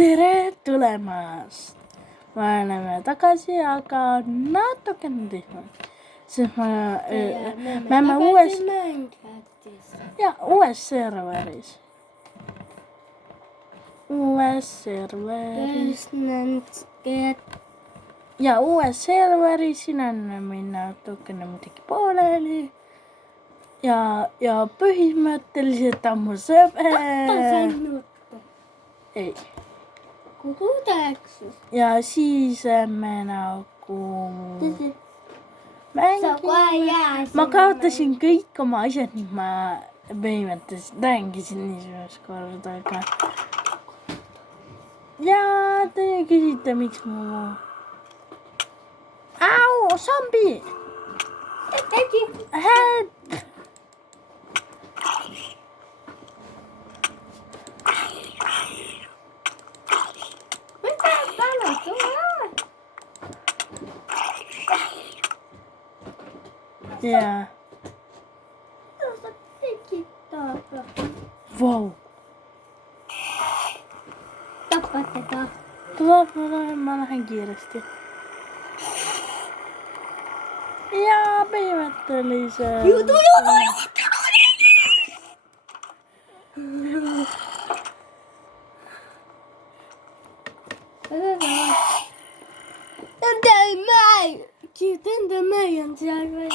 tere tulemast! Me oleme tagasi, aga natukene teismoodi. Sest me oleme uues serveris. Ja uues serveris siin on meil natukene midagi pooleli. Ja põhimõtteliselt on mu sõber. Ei. Ja siis me nagu mängime. Ma kaotasin kõik oma asjad, nii ma põhimõtteliselt mängisin niisugust korda, aga ja te küsite, miks mu zombi! Help! Yeah. Wow. Ma lähen kiiresti. Ja põhimõtteliselt. Enda mäi on seal välja.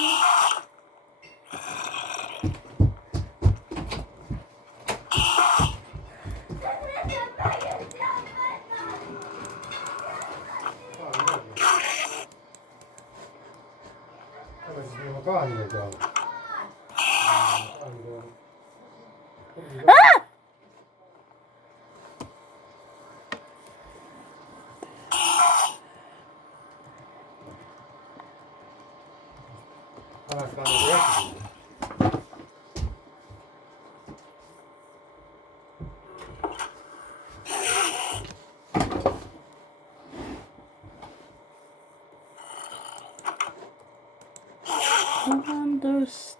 Vabandust.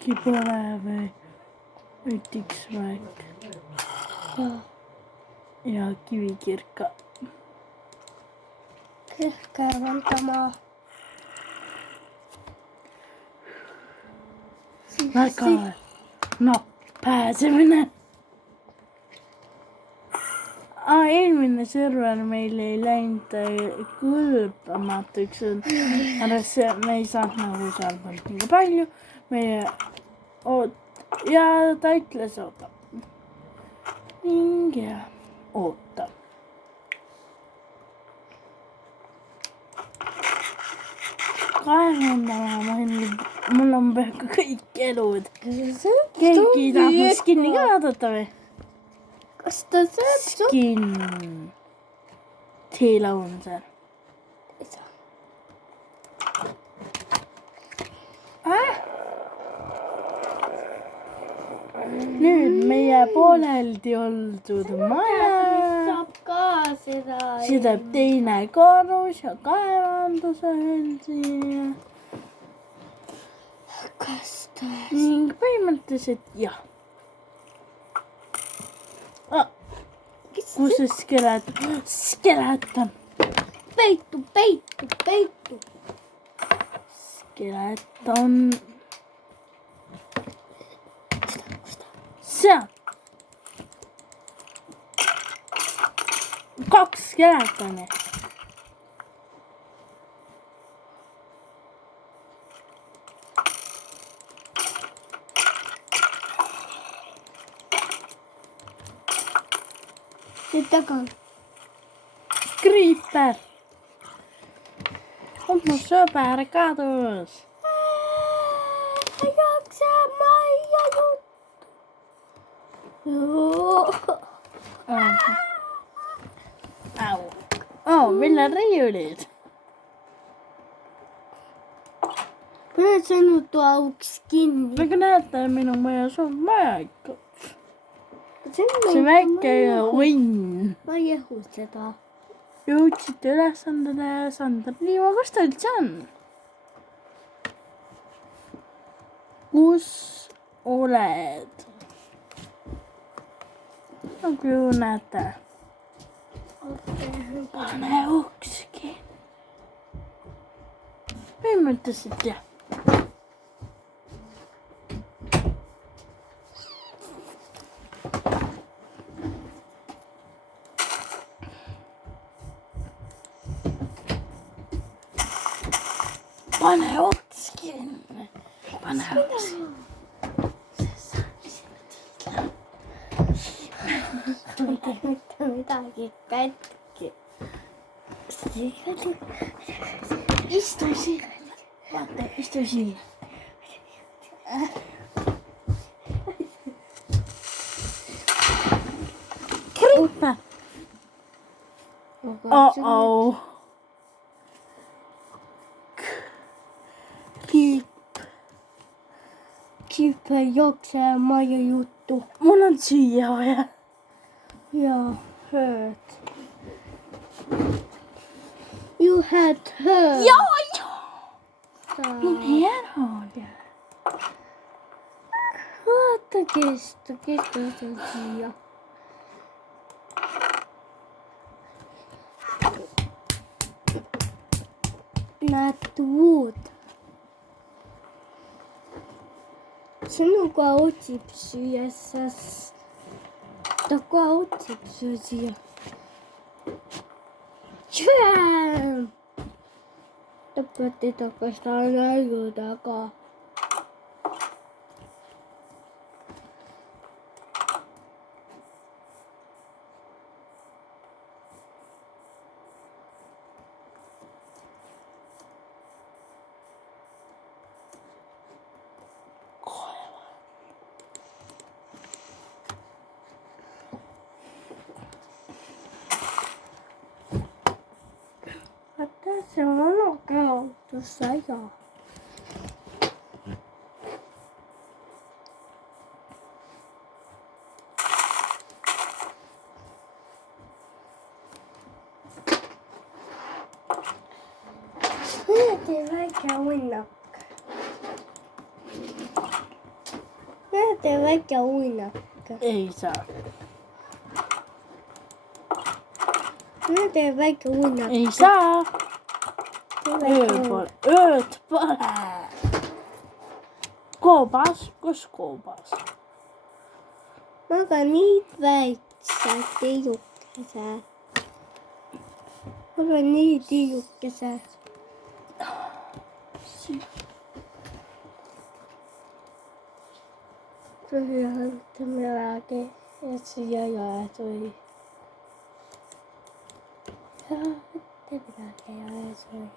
Äkki pole või ütiks väik. Ja kivikirka. Kõrvaldama. Väga pääsemine. Eelmine server meil ei läinud kõlbamatuks. Me ei saanud nagu seal nii palju. Ja ta ütles oota. Ning ja oota. Kaevandama mul on peaaegu kõik elud. Keegi tahab mu skinni ka vaadata või? Kas ta sööb? Skin. Teila on seal. Nüüd meie pooleldi oldud maja. Saab ka seda. Seda teine korrus ja kaevandus on siia. Kas ta? Ning põhimõtteliselt jah. Kus see skeleton? Skeleton. Peitu. Skeleton. Seal. 2 skeletoni. Siit taga on. Creeper. On mu sõber kadus. Au. Meil on riiulid. pane sinu tuo uks kinni. Nagu näete, minu majas on väike. See väike õnn. Ma ei õhu seda. Jõudsite ülesandele, Sander. Liiva, kus ta üldse on? Kus oled? Nagu ju näete. Pane uks kinni. Põhimõtteliselt jah. Pane uks kinni. Pane uks kinni. Ma ei tee mitte midagi katki. Istu siin. Vaata, istu siin. Kriipa. Uh-oh. Kiip ei jookse majja juttu. Mul on süüa vaja. Ja, hört. You had heard. Joo. Mine ära. Vaata, kestä on siia. Näet tuud. Sinuga otsib süüa, sest ta ka otsib süüa. Tšääm! Tapati takaisin näigu taga. Se on olokao tuossa ajaa. Näet ei väike uinakka. Näet ei väike uinakka. Ei saa. Näet ei väike uinakka. Ei saa. Ööd pole. Koobas, kus koobas? Aga nii väiksed tiiukesed. Aga nii tiiukesed. Tuli hante midagi ja siia jääd või? Ja mitte midagi jääd või?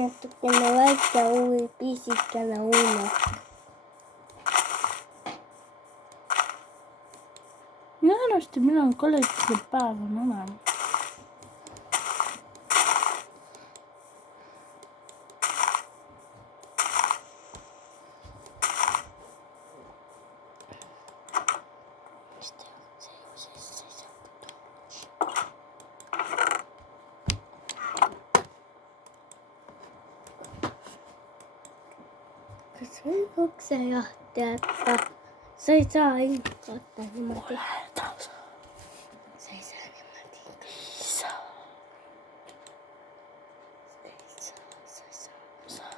Natukene väike pisikene uinak. Minu arust minul kollektiivne päev on olemas. Kas võib ukse lahti jätta? Sa ei saa hingata niimoodi. Sa ei saa niimoodi. Ei saa. Sa ei saa.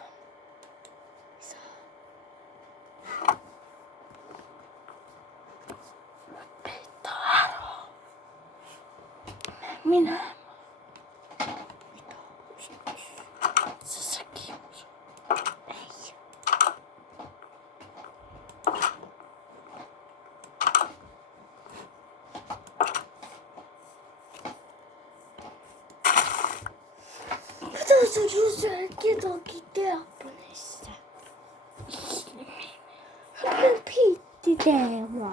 Peeta ära. Minema. See kius. Ei. så du så ikke drukke der på næste. Han er pitti der,